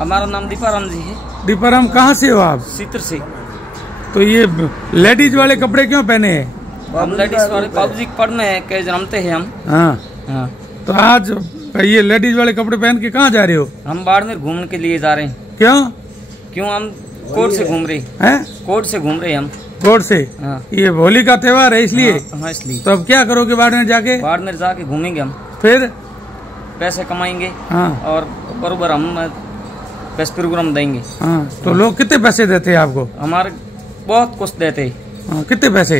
हमारा नाम दीपाराम जी है। दीपाराम, कहाँ से हो आप? सीतर से। तो ये लेडीज वाले कपड़े क्यों पहने हैं? हम लेडीज वाले पब्लिक पढ़ने हैं के जन्मते हैं हम। हाँ। तो आज ये लेडीज वाले कपड़े पहन के कहाँ जा रहे हो? हम बाड़मेर घूमने के लिए जा रहे हैं। क्यों हम कोर्ट से घूम रहे हैं। कोर्ट से घूम रहे हैं हम। कोर्ट से? हाँ। ये होली का त्योहार है इसलिए? हाँ इसलिए। तो अब क्या करोगे बाड़मेर जाके? बाड़मेर जाके घूमेंगे हम, फिर पैसे कमाएंगे। हाँ। और बराबर हम पैसे प्रोग्राम देंगे। हाँ। तो लोग कितने पैसे देते हैं आपको? हमारे बहुत कुछ देते हैं। हाँ, कितने पैसे?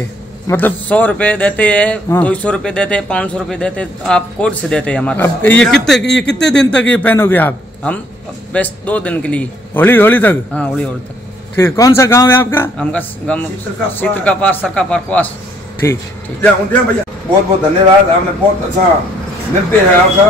मतलब 100 रुपए देते हैं। हाँ। 200 रुपए देते हैं, 500 रुपए देते हैं। आप कोर्ट से देते हैं हमारा। अब ये कितने दिन तक ये पहनोगे आप? हम बस 2 दिन के लिए। होली तक? हाँ, होली तक। ठीक। कौन सा गांव है आपका? हमका गाँव सीतर का पार, सरका पार पास। ठीक। भैया बहुत बहुत धन्यवाद, आपने बहुत अच्छा नृत्य है आपका।